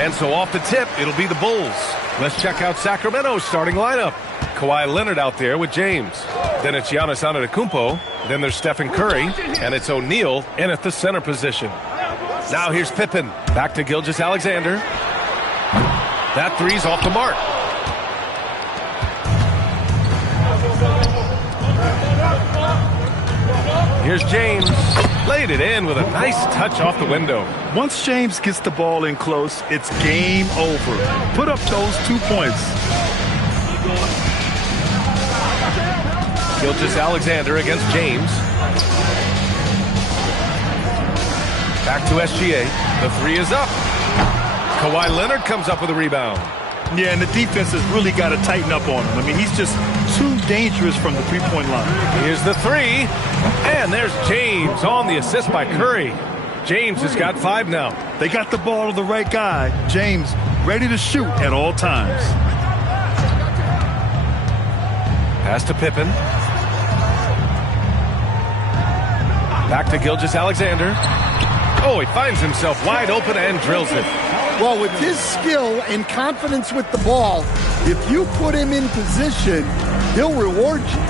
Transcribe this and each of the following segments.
And so off the tip, it'll be the Bulls. Let's check out Sacramento's starting lineup. Kawhi Leonard out there with James. Then it's Giannis Antetokounmpo. Then there's Stephen Curry. And it's O'Neal in at the center position. Now here's Pippen. Back to Gilgeous-Alexander. That three's off the mark. Here's James. Laid it in with a nice touch off the window. Once James gets the ball in close, it's game over. Put up those 2 points. Gilgeous-Alexander against James. Back to SGA. The three is up. Kawhi Leonard comes up with a rebound. Yeah, and the defense has really got to tighten up on him. I mean, he's just too dangerous from the three-point line. Here's the three. And there's James on the assist by Curry. James has got 5 now. They got the ball to the right guy. James ready to shoot at all times. Pass to Pippen. Back to Gilgeous-Alexander. Oh, he finds himself wide open and drills it. Well, with his skill and confidence with the ball, if you put him in position, he'll reward you.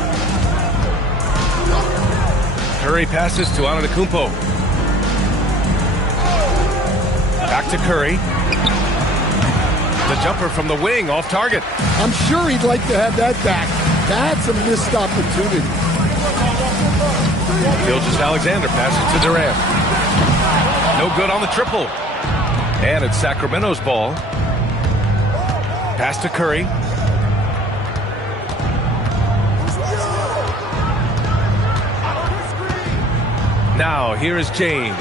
Curry passes to Antetokounmpo. Back to Curry. The jumper from the wing off target. I'm sure he'd like to have that back. That's a missed opportunity. Gilgeous-Alexander passes to Durant. No good on the triple. And it's Sacramento's ball. Pass to Curry. Now here is James.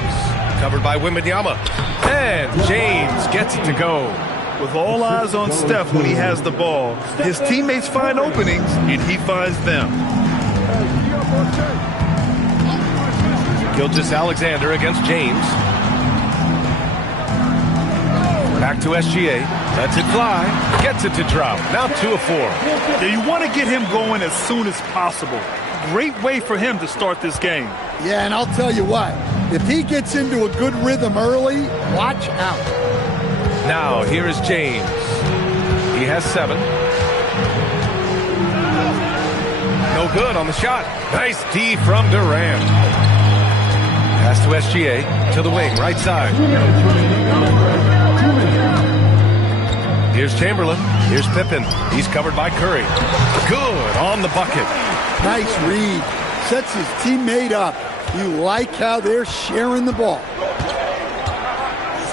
Covered by Wembanyama. And James gets it to go. With all eyes on Steph when he has the ball, his teammates find openings and he finds them. Gilgeous-Alexander against James. Back to SGA. Lets it fly. Gets it to drop. Now 2 of 4. Yeah, you want to get him going as soon as possible. Great way for him to start this game. Yeah, and I'll tell you what. If he gets into a good rhythm early, watch out. Now here is James. He has 7. No good on the shot. Nice D from Durant. Pass to SGA. To the wing. Right side. Here's Chamberlain. Here's Pippen. He's covered by Curry. Good on the bucket. Nice read. Sets his teammate up. You like how they're sharing the ball.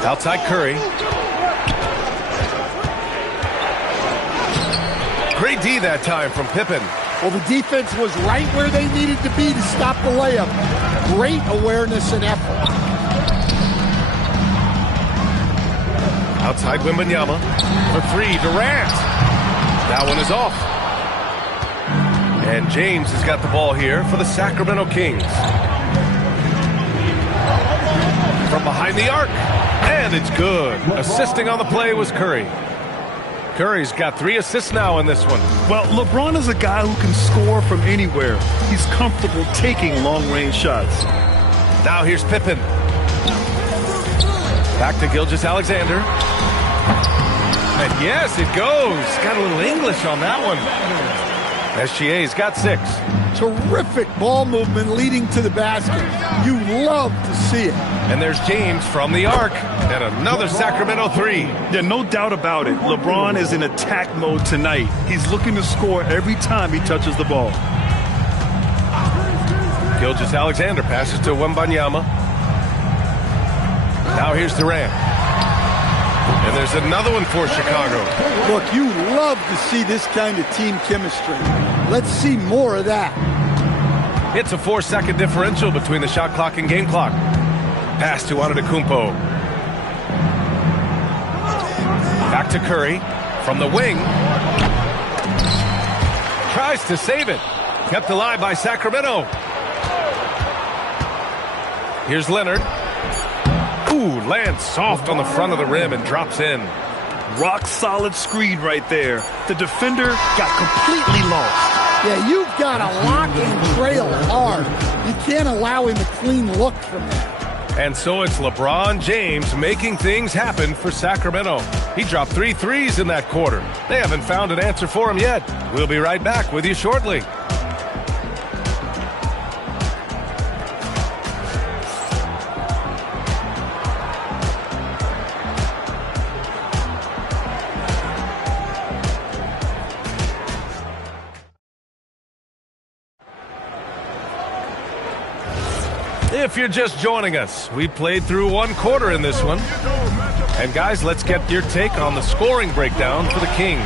Outside Curry. Great D that time from Pippen. Well, the defense was right where they needed to be to stop the layup. Great awareness and effort. Outside Wembanyama. For 3, Durant. That one is off. And James has got the ball here for the Sacramento Kings. From behind the arc. And it's good. Assisting on the play was Curry. Curry's got 3 assists now in this one. Well, LeBron is a guy who can score from anywhere. He's comfortable taking long-range shots. Now here's Pippen. Back to Gilgeous-Alexander. And yes, it goes. Got a little English on that one. SGA's got 6. Terrific ball movement leading to the basket. You love to see it. And there's James from the arc. And another Sacramento 3. Yeah, no doubt about it. LeBron is in attack mode tonight. He's looking to score every time he touches the ball. Gilgeous-Alexander passes to Wembanyama. Now here's Durant. And there's another one for Chicago. Look, you love to see this kind of team chemistry. Let's see more of that. It's a 4-second differential between the shot clock and game clock. Pass to Antetokounmpo. Back to Curry. From the wing. Tries to save it. Kept alive by Sacramento. Here's Leonard. Ooh, lands soft on the front of the rim and drops in. Rock solid screen right there. The defender got completely lost. Yeah, you've got to lock and trail hard. You can't allow him a clean look from that. And so it's LeBron James making things happen for Sacramento. He dropped 3 threes in that quarter. They haven't found an answer for him yet. We'll be right back with you shortly. If you're just joining us, we played through 1 quarter in this one. And guys, let's get your take on the scoring breakdown for the Kings.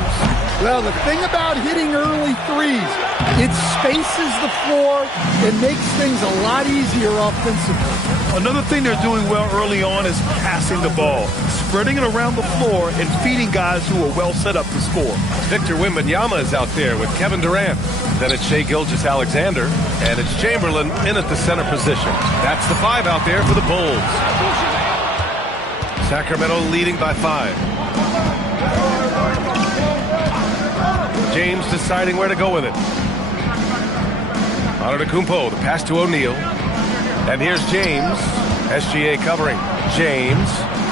Well, the thing about hitting early threes, it spaces the floor and makes things a lot easier offensively. Another thing they're doing well early on is passing the ball, spreading it around the floor and feeding guys who are well set up to score. Victor Wembanyama is out there with Kevin Durant. Then it's Shai Gilgeous-Alexander, and it's Chamberlain in at the center position. That's the 5 out there for the Bulls. Sacramento leading by 5. James deciding where to go with it. Antetokounmpo, the pass to O'Neal. And here's James. SGA covering. James.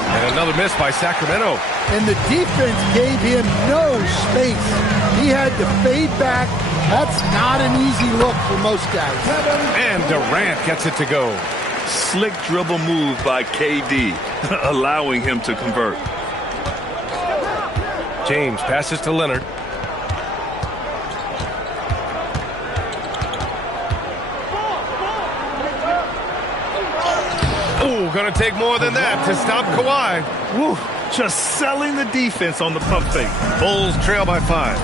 And another miss by Sacramento. And the defense gave him no space. He had to fade back. That's not an easy look for most guys. And Durant gets it to go. Slick dribble move by KD, allowing him to convert. James passes to Leonard. Oh, gonna take more than that to stop Kawhi. Woo, just selling the defense on the pump fake. Bulls trail by 5.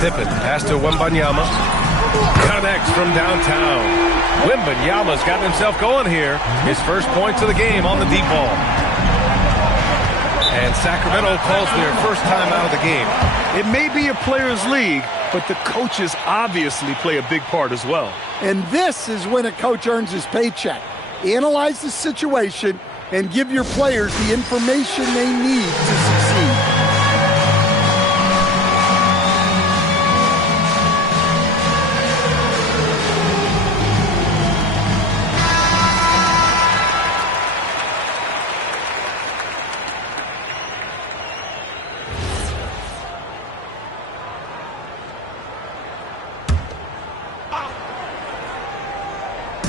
Pippen pass to Wembanyama. Connects from downtown. Wembanyama's gotten himself going here. His first points of the game on the deep ball. And Sacramento calls their first time out of the game. It may be a players' league, but the coaches obviously play a big part as well. And this is when a coach earns his paycheck. Analyze the situation and give your players the information they need to succeed.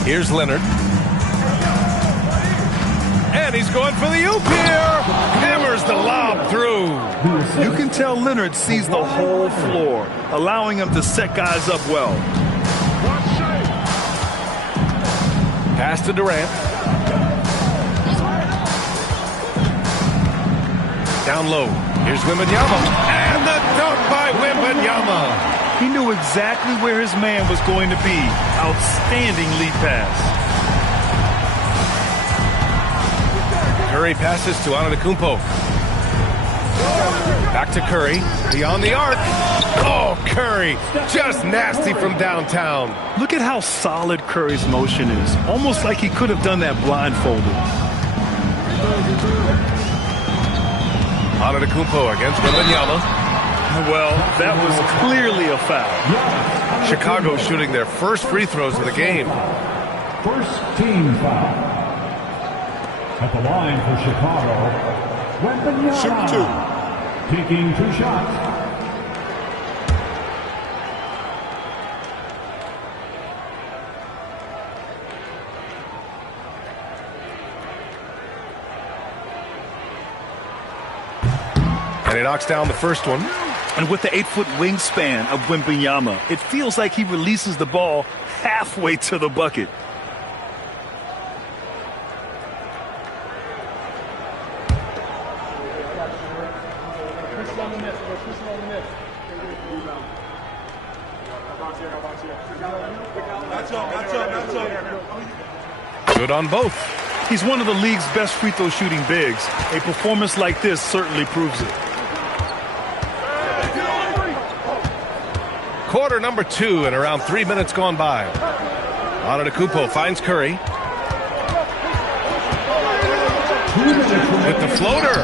Here's Leonard. And he's going for the oop here. Hammers the lob through. You can tell Leonard sees the whole floor, allowing him to set guys up well. Pass to Durant. Down low. Here's Wembanyama. And the dunk by Wembanyama. He knew exactly where his man was going to be. Outstanding lead pass. Curry passes to Antetokounmpo. Back to Curry. Beyond the arc. Oh, Curry. Just nasty from downtown. Look at how solid Curry's motion is. Almost like he could have done that blindfolded. Antetokounmpo against Wembanyama. Well, that was clearly a foul. Chicago shooting their first free throws of the game. First team foul. At the line for Chicago, Wembanyama. Shoot 2. Taking 2 shots. And he knocks down the first one. And with the 8-foot wingspan of Wembanyama, it feels like he releases the ball halfway to the bucket. Good on both. He's one of the league's best free throw shooting bigs. A performance like this certainly proves it. Quarter number 2 and around 3 minutes gone by. Antetokounmpo finds Curry. With the floater.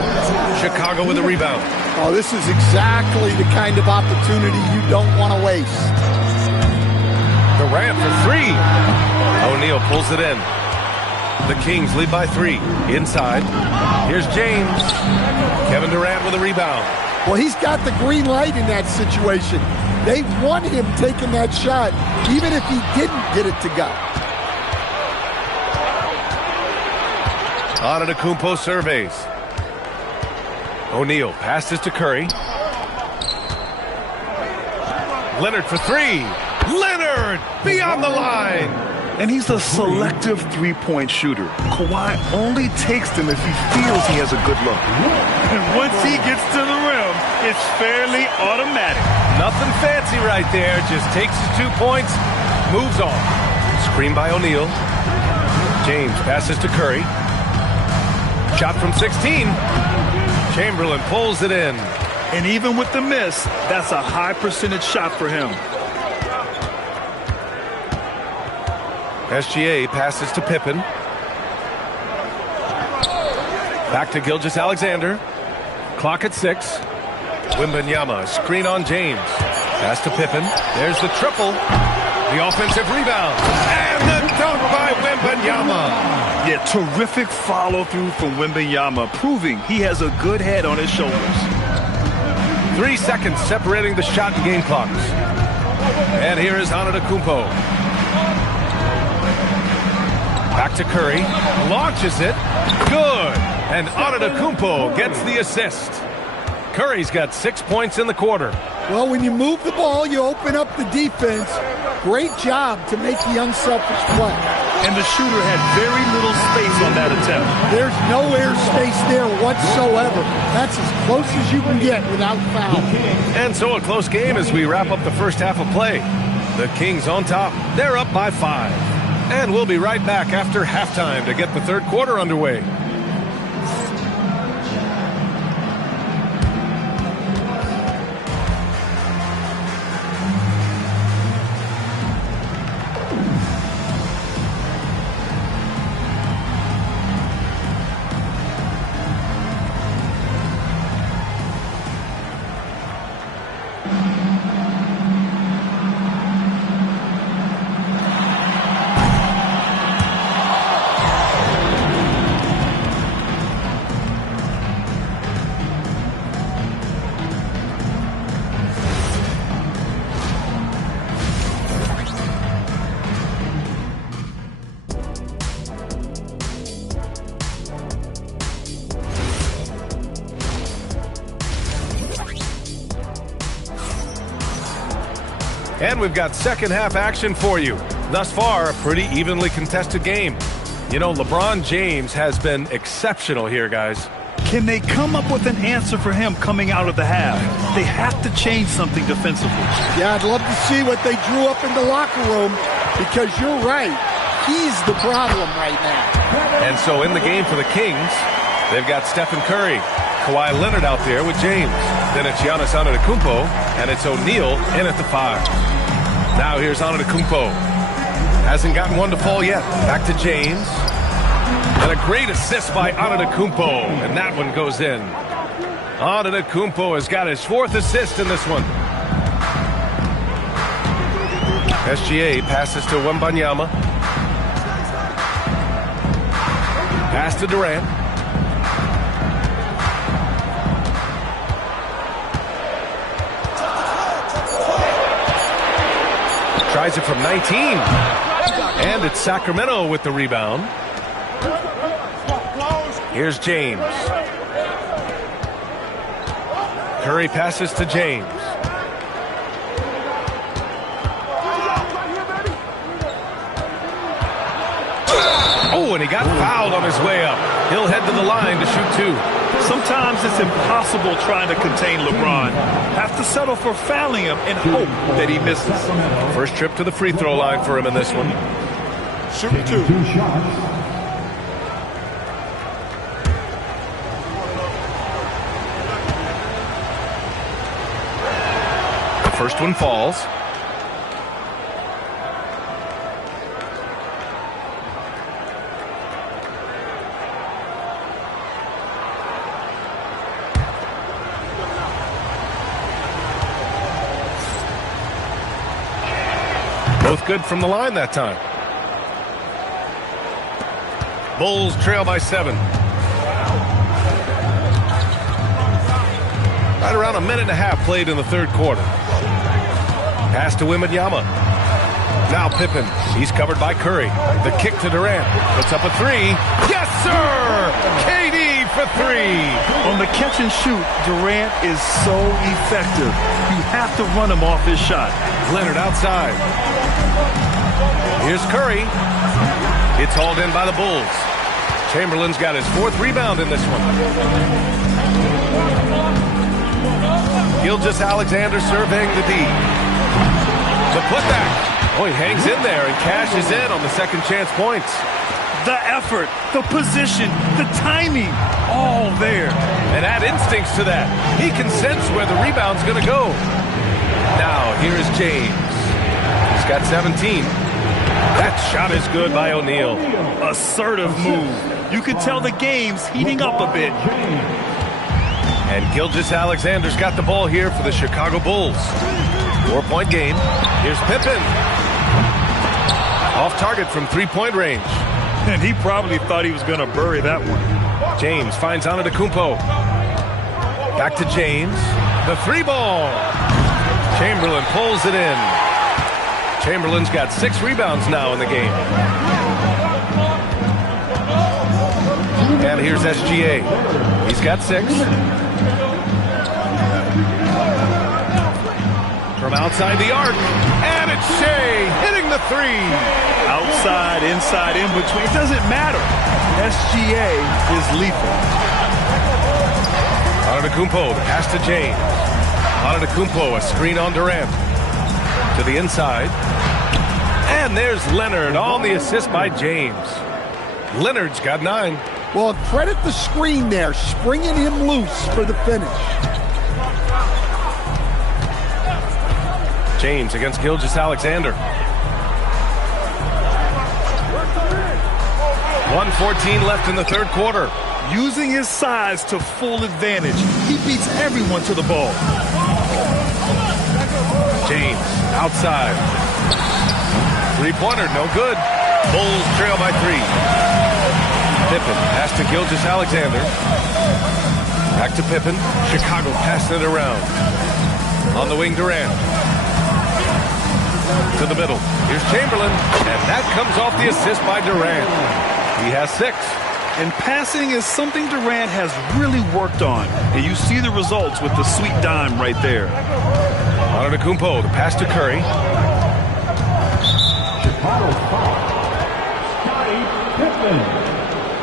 Chicago with a rebound. Oh, this is exactly the kind of opportunity you don't want to waste. The Durant for three. O'Neal pulls it in. The Kings lead by 3. Inside. Here's James. Kevin Durant with a rebound. Well, he's got the green light in that situation. They want him taking that shot, even if he didn't get it to go. Antetokounmpo surveys. O'Neal passes to Curry. Leonard for three. Leonard beyond the line. And he's a selective three-point shooter. Kawhi only takes them if he feels he has a good look. And once he gets to the rim, it's fairly automatic. Nothing fancy right there. Just takes his 2 points, moves on. Screen by O'Neal. James passes to Curry. Shot from 16. Chamberlain pulls it in. And even with the miss, that's a high percentage shot for him. SGA passes to Pippen. Back to Gilgeous-Alexander. Clock at 6. Wembanyama, screen on James. Pass to Pippen. There's the triple. The offensive rebound. And the dunk by Wembanyama. Yeah, terrific follow-through from Wembanyama, proving he has a good head on his shoulders. 3 seconds separating the shot and game clocks. And here is Antetokounmpo. Back to Curry. Launches it. Good. And Antetokounmpo gets the assist. Curry's got 6 points in the quarter. Well, when you move the ball, you open up the defense. Great job to make the unselfish play. And the shooter had very little space on that attempt. There's no air space there whatsoever. That's as close as you can get without foul. And so a close game as we wrap up the first half of play. The Kings on top. They're up by 5. And we'll be right back after halftime to get the third quarter underway. And we've got second half action for you. Thus far, a pretty evenly contested game. You know, LeBron James has been exceptional here, guys. Can they come up with an answer for him coming out of the half? They have to change something defensively. Yeah, I'd love to see what they drew up in the locker room, because you're right. He's the problem right now. And so in the game for the Kings, they've got Stephen Curry, Kawhi Leonard out there with James. Then it's Giannis Antetokounmpo, and it's O'Neal in at the 5. Now here's Antetokounmpo. Hasn't gotten one to fall yet. Back to James. And a great assist by Antetokounmpo, and that one goes in. Antetokounmpo has got his 4th assist in this one. SGA passes to Wembanyama. Pass to Durant. Tries it from 19. And it's Sacramento with the rebound. Here's James. Curry passes to James. Oh, and he got fouled on his way up. He'll head to the line to shoot 2. Sometimes it's impossible trying to contain LeBron. Have to settle for fouling him and hope that he misses. First trip to the free throw line for him in this one. Shooting 2 shots. The first one falls. Both good from the line that time. Bulls trail by 7. Right around a minute and a half played in the third quarter. Pass to Wembanyama. Now Pippen. He's covered by Curry. The kick to Durant. Puts up a 3. Yes, sir! KD for 3. On the catch and shoot, Durant is so effective. You have to run him off his shot. Leonard outside. Here's Curry. It's hauled in by the Bulls. Chamberlain's got his 4th rebound in this one. Gilgeous-Alexander surveying the D. The putback. Oh, he hangs in there and cashes in on the second chance points. The effort, the position, the timing, all there. And add instincts to that. He can sense where the rebound's going to go. Now, here's James. He's got 17. That shot is good by O'Neal. Assertive move. You can tell the game's heating up a bit. And Gilgeous-Alexander's got the ball here for the Chicago Bulls. 4-point game. Here's Pippen. Off target from 3-point range. And he probably thought he was going to bury that one. James finds Antetokounmpo. Back to James. The 3-ball. Chamberlain pulls it in. Chamberlain's got 6 rebounds now in the game. And here's SGA. He's got 6. From outside the arc. And it's Shea hitting the 3. Outside, inside, in between. It doesn't matter. SGA is lethal. Antetokounmpo, the pass to James. Antetokounmpo, a screen on Durant. To the inside. And there's Leonard on the assist by James. Leonard's got 9. Well, credit the screen there, springing him loose for the finish. James against Gilgeous-Alexander. 1:14 left in the third quarter. Using his size to full advantage. He beats everyone to the ball. James outside. 3-pointer, no good. Bulls trail by 3. Pippen pass to Gilgeous-Alexander. Back to Pippen. Chicago passing it around. On the wing, Durant. To the middle. Here's Chamberlain. And that comes off the assist by Durant. He has 6. And passing is something Durant has really worked on. And you see the results with the sweet dime right there. Antetokounmpo, the pass to Curry. Chicago foul. Scottie Pippen.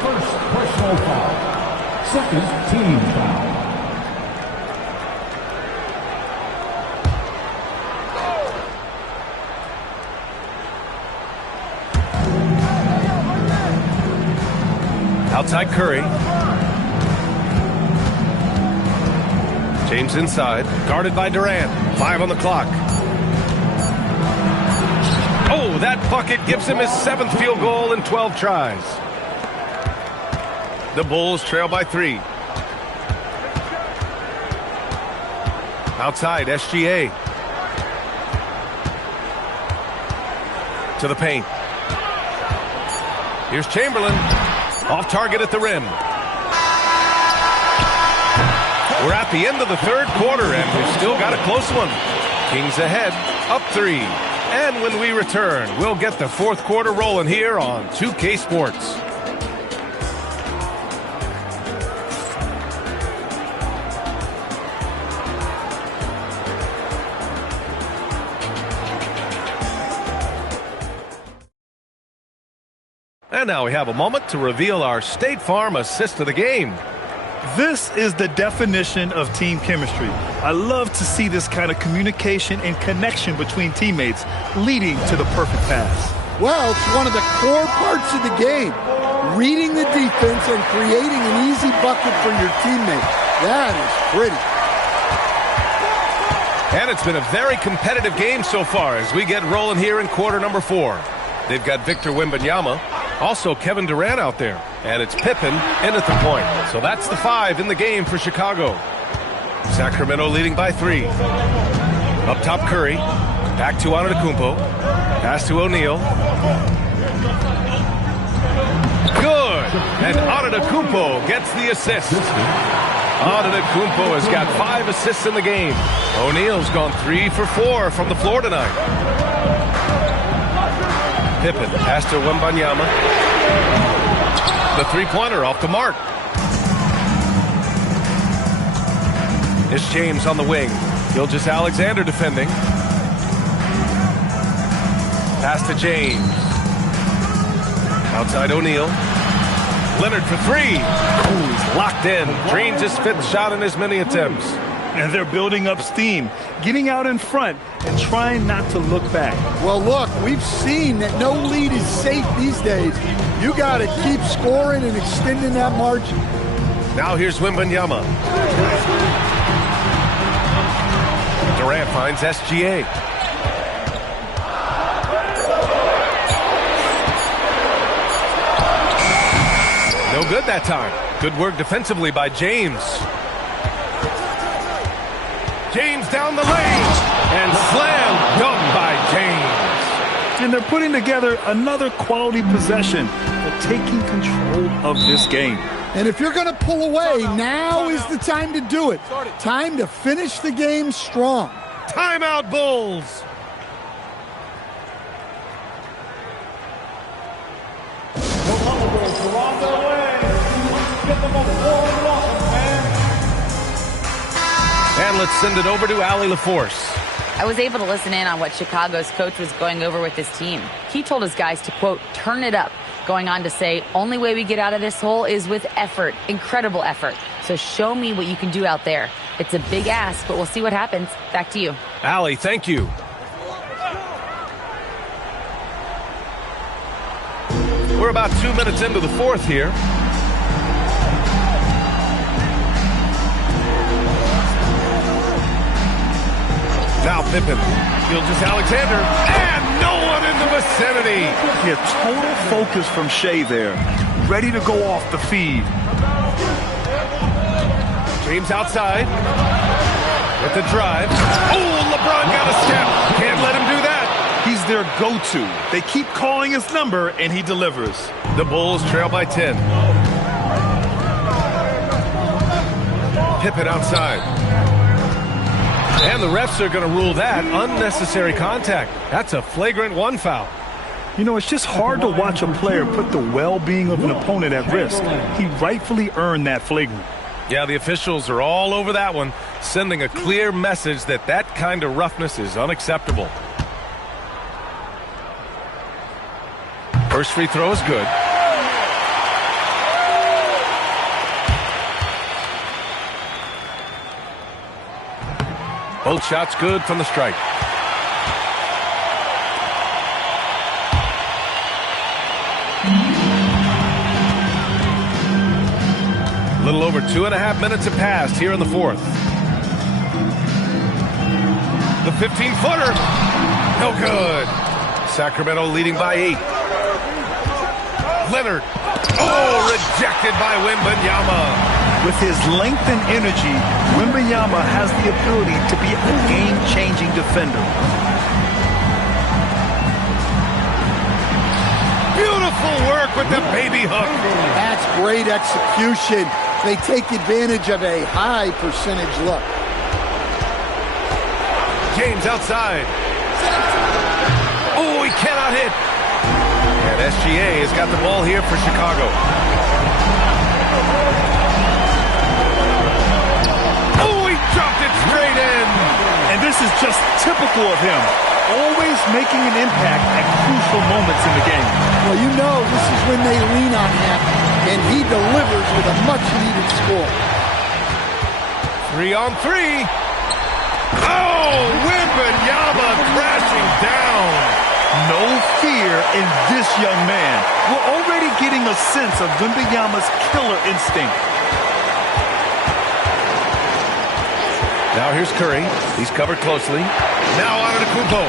First personal foul. Second team foul. Outside Curry. James inside. Guarded by Durant. 5 on the clock. Oh, that bucket gives him his 7th field goal in 12 tries. The Bulls trail by 3. Outside, SGA. To the paint. Here's Chamberlain. Off target at the rim. We're at the end of the third quarter, and we've still got a close one. Kings ahead, up 3. And when we return, we'll get the fourth quarter rolling here on 2K Sports. And now we have a moment to reveal our State Farm assist of the game. This is the definition of team chemistry. I love to see this kind of communication and connection between teammates leading to the perfect pass. Well, it's one of the core parts of the game. Reading the defense and creating an easy bucket for your teammate. That is pretty. And it's been a very competitive game so far as we get rolling here in quarter number 4. They've got Victor Wembanyama, also Kevin Durant out there, and it's Pippen in at the point. So that's the 5 in the game for Chicago. Sacramento leading by 3. Up top, Curry. Back to Antetokounmpo. Pass to O'Neal. Good. And Antetokounmpo gets the assist. Antetokounmpo has got 5 assists in the game. O'Neal's gone 3 for 4 from the floor tonight. Pippen pass to Wembanyama. The three-pointer off the mark. It's James on the wing. Gilgeous-Alexander defending. Pass to James. Outside O'Neal. Leonard for 3. Ooh, he's locked in. Drains his 5th shot in his many attempts. And they're building up steam, getting out in front and trying not to look back. Well, look, we've seen that no lead is safe these days. You got to keep scoring and extending that margin. Now here's Wembanyama. Durant finds SGA. No good that time. Good work defensively by James. James down the lane. And slam dunk by James. And they're putting together another quality possession. They're taking control of this game. And if you're going to pull away, now is the time to do it. Time to finish the game strong. Timeout, Bulls. And let's send it over to Allie LaForce. I was able to listen in on what Chicago's coach was going over with his team. He told his guys to, quote, turn it up, going on to say, only way we get out of this hole is with effort, incredible effort. So show me what you can do out there. It's a big ask, but we'll see what happens. Back to you. Allie, thank you. We're about 2 minutes into the 4th here. Now Pippen, Gilgeous-Alexander, and no one in the vicinity. Yeah, total focus from Shea there. Ready to go off the feed. James outside with the drive. Oh, LeBron got a step. Can't let him do that. He's their go-to. They keep calling his number, and he delivers. The Bulls trail by 10. Pippen outside. And the refs are going to rule that unnecessary contact. That's a flagrant 1 foul. You know, it's just hard to watch a player put the well-being of an opponent at risk. He rightfully earned that flagrant. Yeah, the officials are all over that one, sending a clear message that that kind of roughness is unacceptable. First free throw is good. Both shots good from the strike. A little over 2.5 minutes have passed here in the 4th. The 15-footer. No good. Sacramento leading by 8. Leonard. Oh, rejected by Wembanyama. With his length and energy, Wembanyama has the ability to be a game-changing defender. Beautiful work with the baby hook. That's great execution. They take advantage of a high percentage look. James outside. Oh, he cannot hit. And SGA has got the ball here for Chicago. Dropped it straight in. And this is just typical of him. Always making an impact at crucial moments in the game. Well, you know this is when they lean on him, and he delivers with a much-needed score. 3 on 3. Oh, Wembanyama crashing down. No fear in this young man. We're already getting a sense of Wembanyama's killer instinct. Now here's Curry. He's covered closely. Now Antetokounmpo.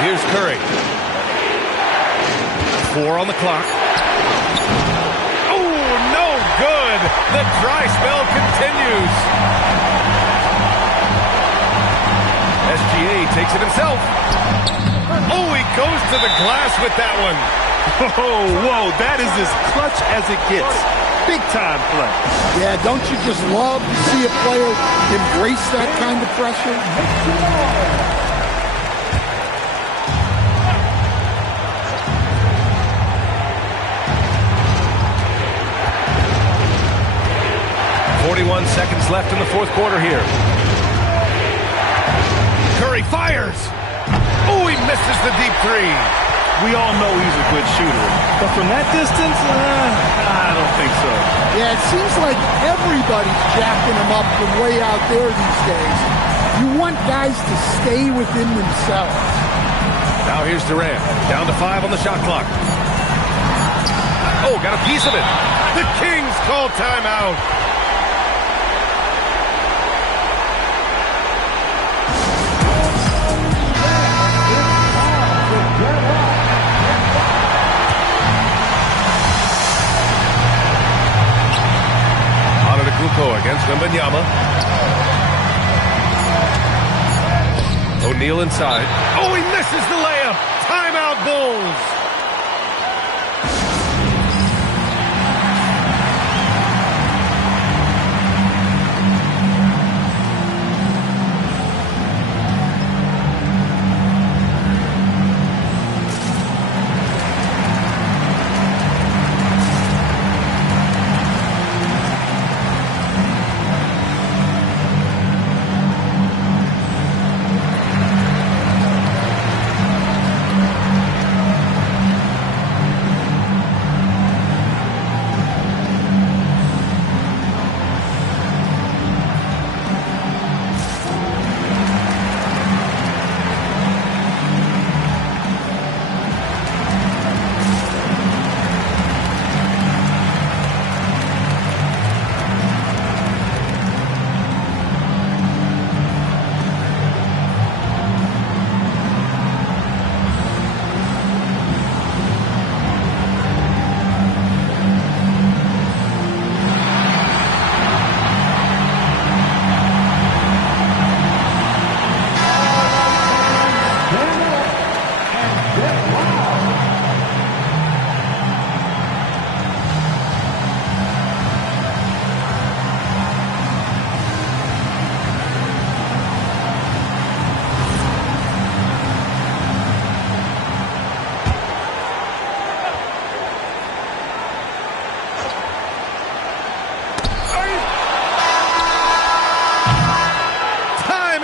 Here's Curry. 4 on the clock. Oh, no good. The dry spell continues. NBA takes it himself. Oh, he goes to the glass with that one. Oh, whoa, that is as clutch as it gets. Big time play. Yeah, don't you just love to see a player embrace that kind of pressure? Seconds left in the fourth quarter here. Curry fires. Oh, he misses the deep three. We all know he's a good shooter, but from that distance, I don't think so. Yeah, it seems like everybody's jacking him up from way out there these days. You want guys to stay within themselves. Now here's Durant, down to 5 on the shot clock. Oh, got a piece of it. The Kings call timeout. Against Wembanyama. O'Neal inside. Oh, he misses the layup. Timeout, Bulls.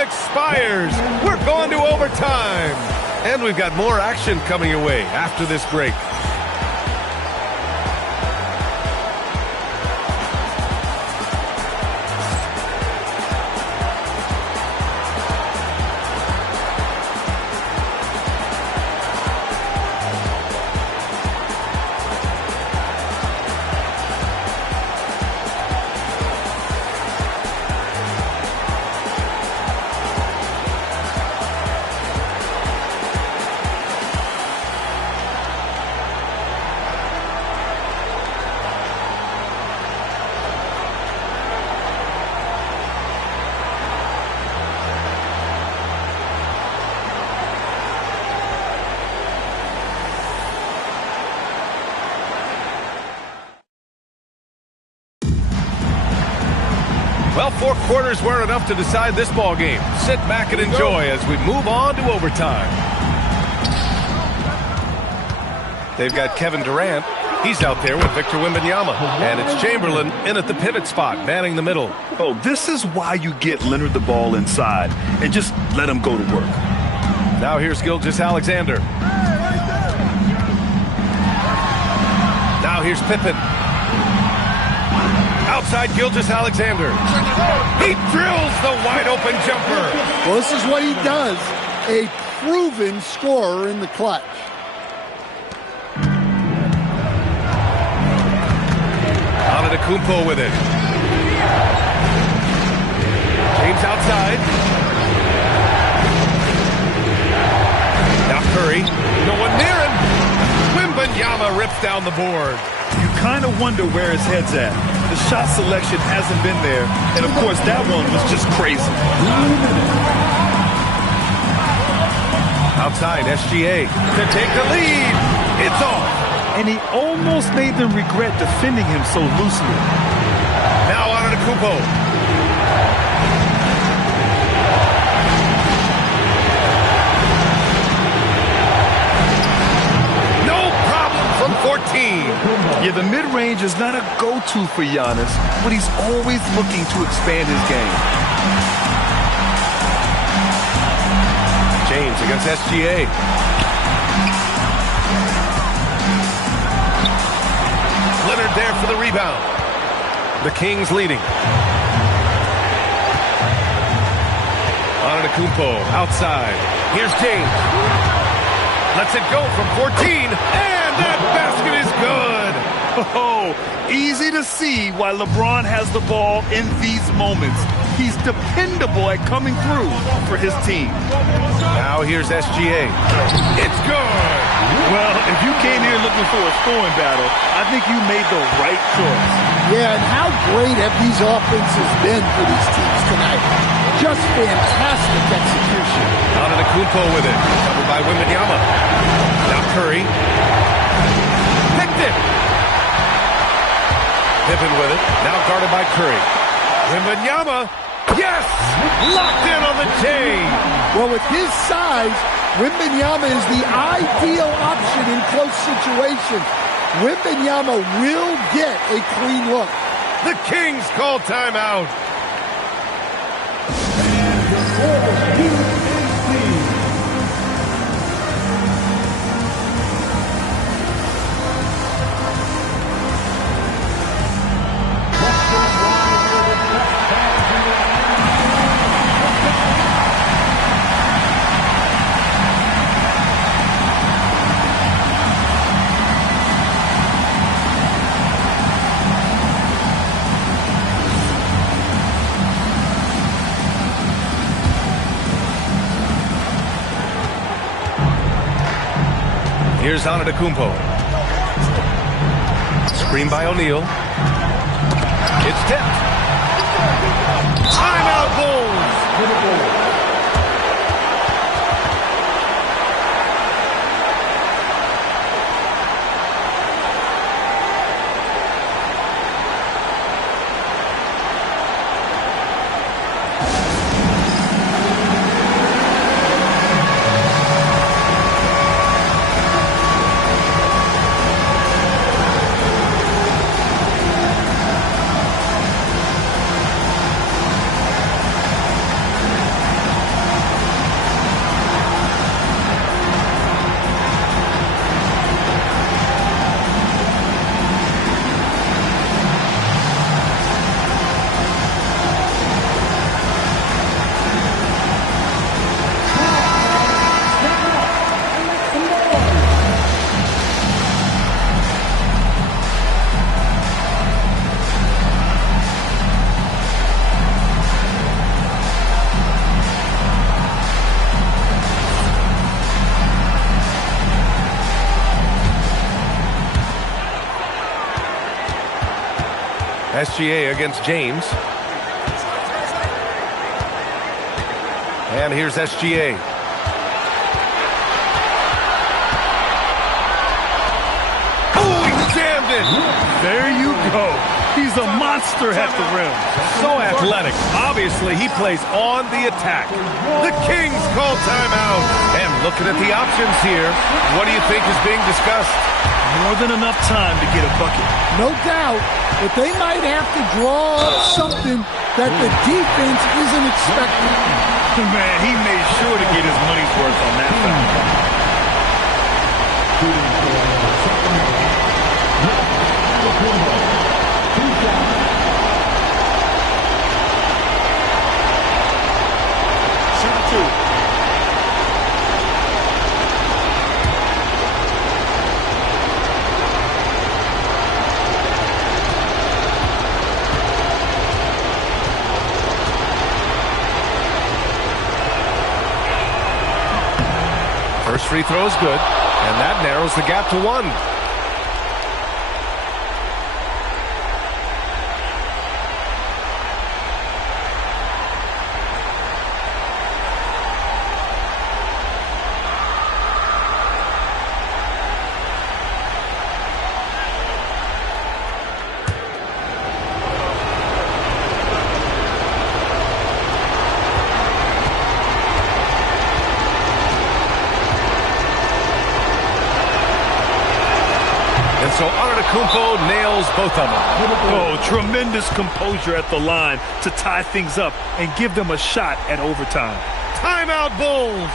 Expires. We're going to overtime. And we've got more action coming your way after this break. Well, 4 quarters weren't enough to decide this ball game. Sit back and enjoy as we move on to overtime. They've got Kevin Durant. He's out there with Victor Wembanyama. And it's Chamberlain in at the pivot spot, manning the middle. Oh, this is why you get Leonard the ball inside and just let him go to work. Now here's Gilgeous-Alexander. Now here's Pippen. Outside Gilgeous-Alexander. He drills the wide-open jumper. Well, this is what he does. A proven scorer in the clutch. Antetokounmpo with it. James outside. Now Curry. No one near him. Wembanyama rips down the board. You kind of wonder where his head's at. The shot selection hasn't been there, and of course that one was just crazy. Outside, SGA to take the lead. It's off. And he almost made them regret defending him so loosely. Now Antetokounmpo. No problem from 14. Yeah, the mid-range is not a go-to for Giannis, but he's always looking to expand his game. James against SGA. Leonard there for the rebound. The Kings leading. Antetokounmpo outside. Here's James. Lets it go from 14. And that basket is good. Oh, easy to see why LeBron has the ball in these moments. He's dependable at coming through for his team. Now here's SGA. It's good. Well, if you came here looking for a scoring battle, I think you made the right choice. Yeah, and how great have these offenses been for these teams tonight? Just fantastic execution. Antetokounmpo with it. Covered by Wembanyama. Now Curry. Picked it. Pippen with it. Now guarded by Curry. Wembanyama. Yes! Locked in on the J. Well, with his size, Wembanyama is the ideal option in close situations. Wembanyama will get a clean look. The Kings call timeout. Here's Antetokounmpo. Screen by O'Neal. It's tipped. Timeout Bulls. SGA against James. And here's SGA. Oh, he jammed it. There you go. He's a monster at the rim. So athletic. Obviously, he plays on the attack. The Kings call timeout. And looking at the options here, what do you think is being discussed? More than enough time to get a bucket. No doubt, but they might have to draw up something that the defense isn't expecting. Man, he made sure to get his money's worth on that foul. First free throw is good, and that narrows the gap to one. Antetokounmpo nails both of them. Oh, tremendous composure at the line to tie things up and give them a shot at overtime. Timeout, Bulls.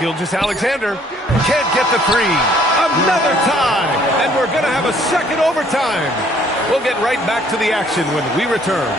Gilgeous-Alexander can't get the three. Another tie. And we're going to have a second overtime. We'll get right back to the action when we return.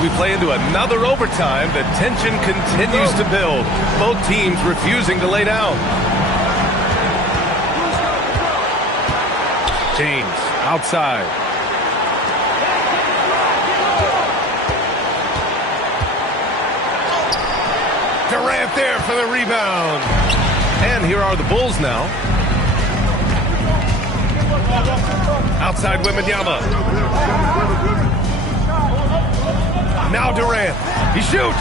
We play into another overtime. The tension continues to build. Both teams refusing to lay down. James outside. Durant there for the rebound. And here are the Bulls now. Outside Wembanyama. Now Durant. He shoots.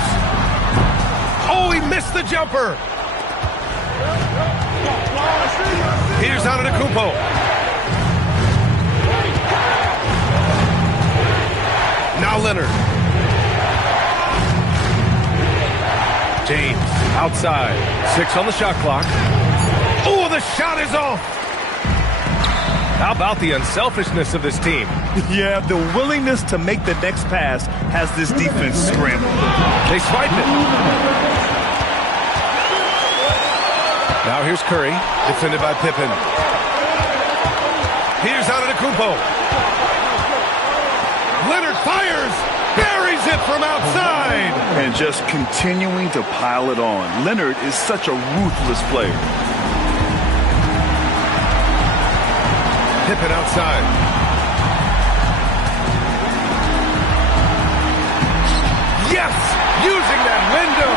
Oh, he missed the jumper. Here's Antetokounmpo. Now Leonard. James outside. 6 on the shot clock. Oh, the shot is off. How about the unselfishness of this team? Yeah, the willingness to make the next pass has this defense scrambled. They swipe it. Now here's Curry, defended by Pippen. Here's Antetokounmpo. Leonard fires, buries it from outside. And just continuing to pile it on. Leonard is such a ruthless player. Pippen outside. Yes! Using that window!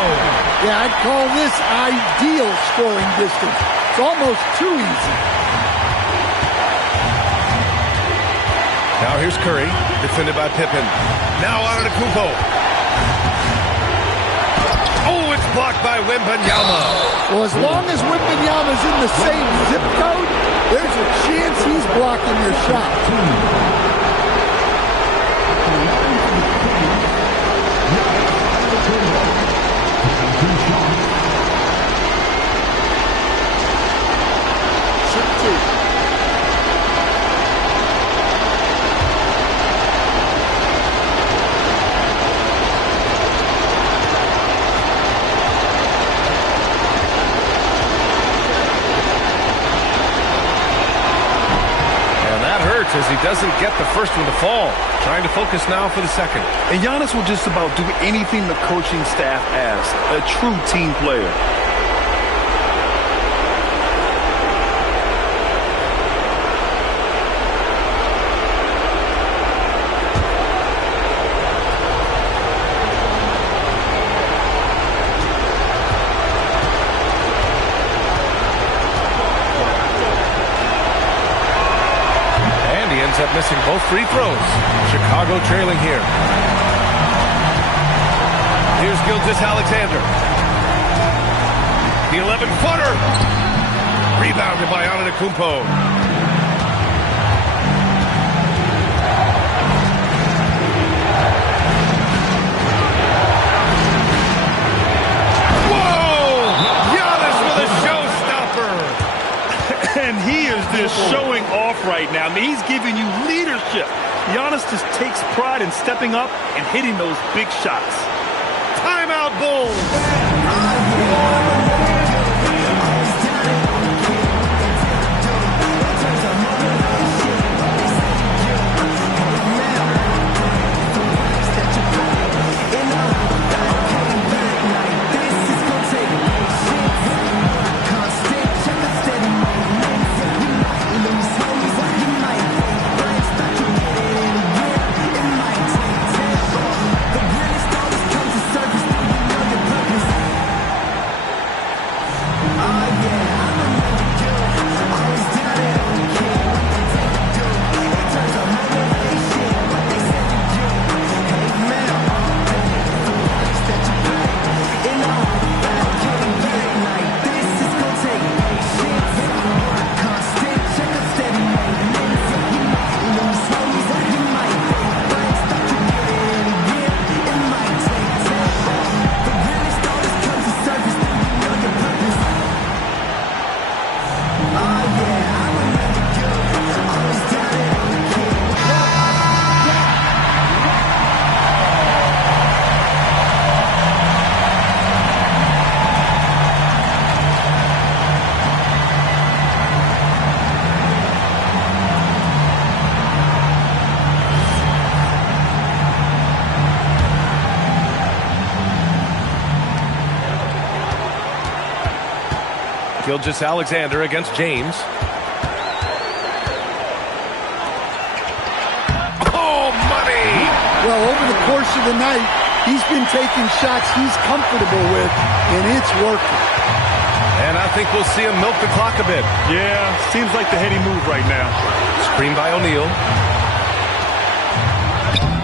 Yeah, I'd call this ideal scoring distance. It's almost too easy. Now here's Curry, defended by Pippen. Now Antetokounmpo. Oh, it's blocked by Wembanyama. Well, as long as Wembanyama's in the same zip code, there's a chance he's blocking your shot. he doesn't get the first one to fall. Trying to focus now for the second. And Giannis will just about do anything the coaching staff asks. A true team player. Up missing both free throws. Chicago trailing here. Here's Gilgeous-Alexander. The 11-footer. Rebounded by Antetokounmpo. Whoa! Giannis with a showstopper. And he is just showing off right now. I mean, he's giving you leadership. Giannis just takes pride in stepping up and hitting those big shots. Timeout, Bulls. Gilgeous-Alexander against James. Oh, money! Well, over the course of the night, he's been taking shots he's comfortable with, and it's working. And I think we'll see him milk the clock a bit. Yeah, seems like the heady move right now. Screen by O'Neal.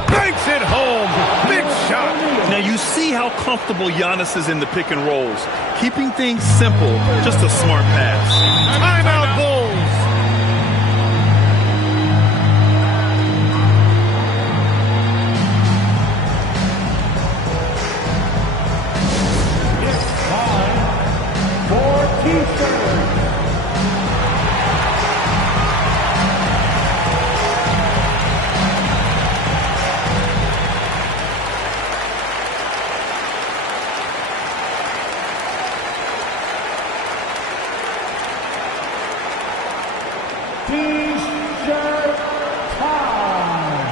Banks it home! Big shot! Now you see how comfortable Giannis is in the pick and rolls. Keeping things simple, just a smart pass. Timeout, Bulls! It's time for T-shirts. T-shirt time.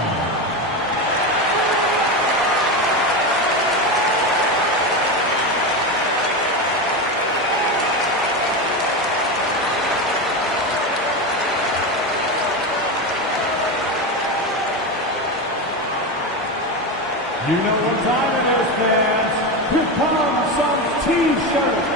You know what time it is, fans. Here come some T-shirts.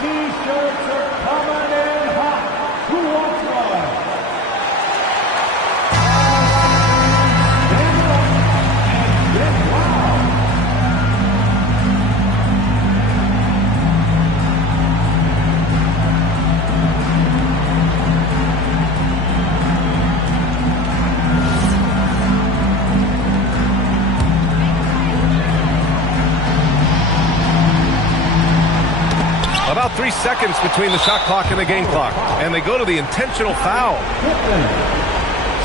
T-shirts are coming in hot. Who wants one? Stand up and get loud. About 3 seconds between the shot clock and the game clock. And they go to the intentional foul.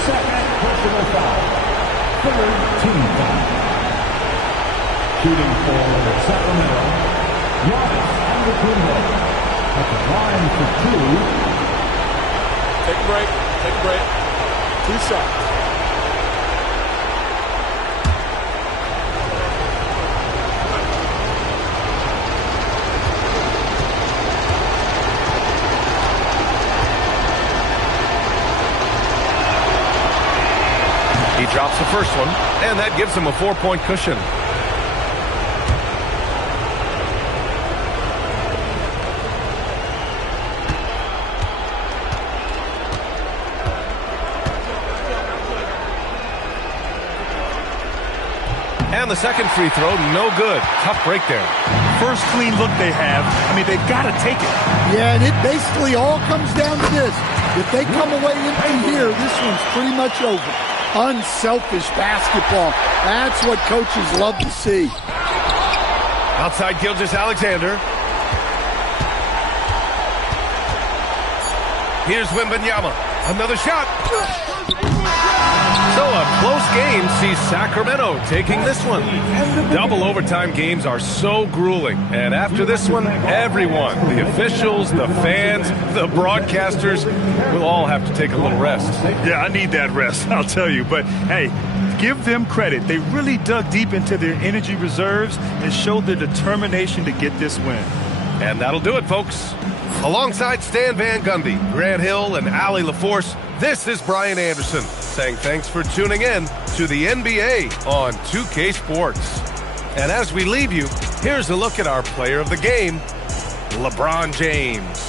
second personal foul. Third team foul. Shooting for Sacramento, Giannis Antetokounmpo at the line for 2. Take a break. Take a break. 2 shots. He drops the first one, and that gives him a 4-point cushion. And the second free throw, no good. Tough break there. First clean look they have. I mean, they got to take it. Yeah, and it basically all comes down to this. If they come away empty here, this one's pretty much over. Unselfish basketball. That's what coaches love to see. Outside Gilgeous-Alexander. Here's Wembanyama. Another shot. So a close game sees Sacramento taking this one. Double overtime games are so grueling. And after this one, everyone, the officials, the fans, the broadcasters, will all have to take a little rest. Yeah, I need that rest, I'll tell you. But, hey, give them credit. They really dug deep into their energy reserves and showed their determination to get this win. And that'll do it, folks. Alongside Stan Van Gundy, Grant Hill, and Allie LaForce, this is Brian Anderson saying thanks for tuning in to the NBA on 2K Sports. And as we leave you, here's a look at our player of the game, LeBron James.